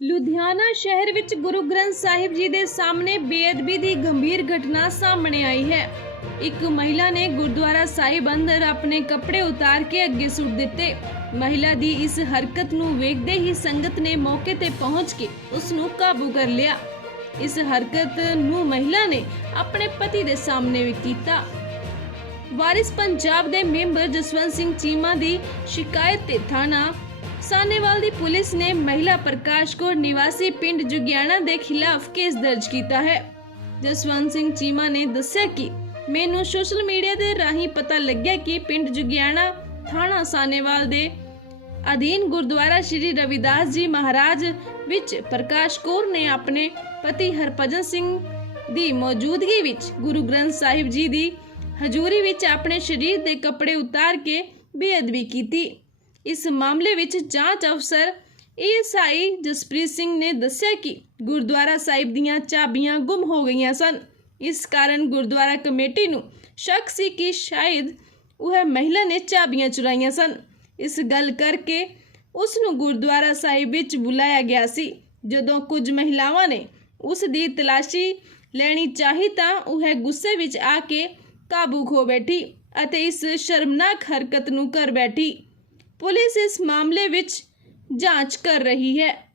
ਲੁਧਿਆਣਾ ਸ਼ਹਿਰ ਵਿੱਚ ਗੁਰੂ ਗ੍ਰੰਥ ਸਾਹਿਬ ਜੀ ਦੇ ਸਾਹਮਣੇ ਬੇਅਦਬੀ ਦੀ ਗੰਭੀਰ ਘਟਨਾ ਸਾਹਮਣੇ ਆਈ ਹੈ। ਇੱਕ ਮਹਿਲਾ ਨੇ ਗੁਰਦੁਆਰਾ ਸਾਹਿਬ ਅੰਦਰ ਆਪਣੇ ਕੱਪੜੇ ਉਤਾਰ ਕੇ ਅੱਗੇ ਸੁੱਟ ਦਿੱਤੇ। ਮਹਿਲਾ ਦੀ ਇਸ ਹਰਕਤ ਨੂੰ ਵੇਖਦੇ ਹੀ ਸੰਗਤ ਨੇ ਮੌਕੇ ਤੇ ਪਹੁੰਚ ਕੇ ਉਸ ਨੂੰ ਕਾਬੂ ਕਰ ਲਿਆ। ਇਸ ਹਰਕਤ ਨੂੰ ਮਹਿਲਾ ਨੇ ਆਪਣੇ ਪਤੀ ਦੇ ਸਾਹਮਣੇ ਵੀ ਕੀਤਾ। ਵਾਰਿਸ ਪੰਜਾਬ ਦੇ ਮੈਂਬਰ ਜਸਵੰਤ ਸਿੰਘ ਚੀਮਾ ਦੀ ਸ਼ਿਕਾਇਤ ਤੇ ਥਾਣਾ ਸਾਨੇਵਾਲ ਦੀ ਪੁਲਿਸ ਨੇ ਮਹਿਲਾ ਪ੍ਰਕਾਸ਼ ਕੌਰ ਨਿਵਾਸੀ ਪਿੰਡ ਜੁਗਿਆਣਾ ਦੇ ਖਿਲਾਫ ਕੇਸ ਦਰਜ ਕੀਤਾ ਹੈ। ਜਸਵੰਤ ਸਿੰਘ ਚੀਮਾ ਨੇ ਦੱਸਿਆ ਕਿ ਮੈਨੂੰ ਸੋਸ਼ਲ ਮੀਡੀਆ ਦੇ ਰਾਹੀਂ ਪਤਾ ਲੱਗਿਆ ਕਿ ਪਿੰਡ ਜੁਗਿਆਣਾ ਥਾਣਾ ਸਾਨੇਵਾਲ ਦੇ ਅਧੀਨ ਗੁਰਦੁਆਰਾ ਸ਼੍ਰੀ ਰਵਿਦਾਸ ਜੀ ਮਹਾਰਾਜ ਵਿੱਚ ਪ੍ਰਕਾਸ਼ ਕੌਰ ਨੇ ਆਪਣੇ ਪਤੀ ਹਰਭਜਨ ਸਿੰਘ ਦੀ ਮੌਜੂਦਗੀ ਵਿੱਚ ਗੁਰੂ ਗ੍ਰੰਥ ਸਾਹਿਬ ਜੀ ਦੀ ਹਜ਼ੂਰੀ ਵਿੱਚ ਆਪਣੇ ਸਰੀਰ ਦੇ ਕੱਪੜੇ ਉਤਾਰ ਕੇ ਬੇਅਦਬੀ ਕੀਤੀ। ਇਸ ਮਾਮਲੇ ਵਿੱਚ ਜਾਂਚ ਅਫਸਰ ਏਐਸਆਈ ਜਸਪ੍ਰੀਤ ਸਿੰਘ ਨੇ ਦੱਸਿਆ ਕਿ ਗੁਰਦੁਆਰਾ ਸਾਹਿਬ ਦੀਆਂ ਚਾਬੀਆਂ ਗੁੰਮ ਹੋ ਗਈਆਂ ਸਨ। ਇਸ ਕਾਰਨ ਗੁਰਦੁਆਰਾ ਕਮੇਟੀ ਨੂੰ ਸ਼ੱਕ ਸੀ ਕਿ ਸ਼ਾਇਦ ਉਹ ਮਹਿਲਾ ਨੇ ਚਾਬੀਆਂ ਚੁਰਾਈਆਂ ਸਨ। ਇਸ ਗੱਲ ਕਰਕੇ ਉਸ ਨੂੰ ਗੁਰਦੁਆਰਾ ਸਾਹਿਬ ਵਿੱਚ ਬੁਲਾਇਆ ਗਿਆ ਸੀ। ਜਦੋਂ ਕੁਝ ਮਹਿਲਾਵਾਂ ਨੇ ਉਸ ਦੀ ਤਲਾਸ਼ੀ ਲੈਣੀ ਚਾਹੀ ਤਾਂ ਉਹ ਗੁੱਸੇ ਵਿੱਚ ਆ ਕੇ ਕਾਬੂ ਖੋ ਬੈਠੀ ਅਤੇ ਇਸ ਸ਼ਰਮਨਾਕ ਹਰਕਤ ਨੂੰ ਕਰ ਬੈਠੀ। ਪੁਲਿਸ ਇਸ ਮਾਮਲੇ ਵਿੱਚ ਜਾਂਚ ਕਰ ਰਹੀ ਹੈ।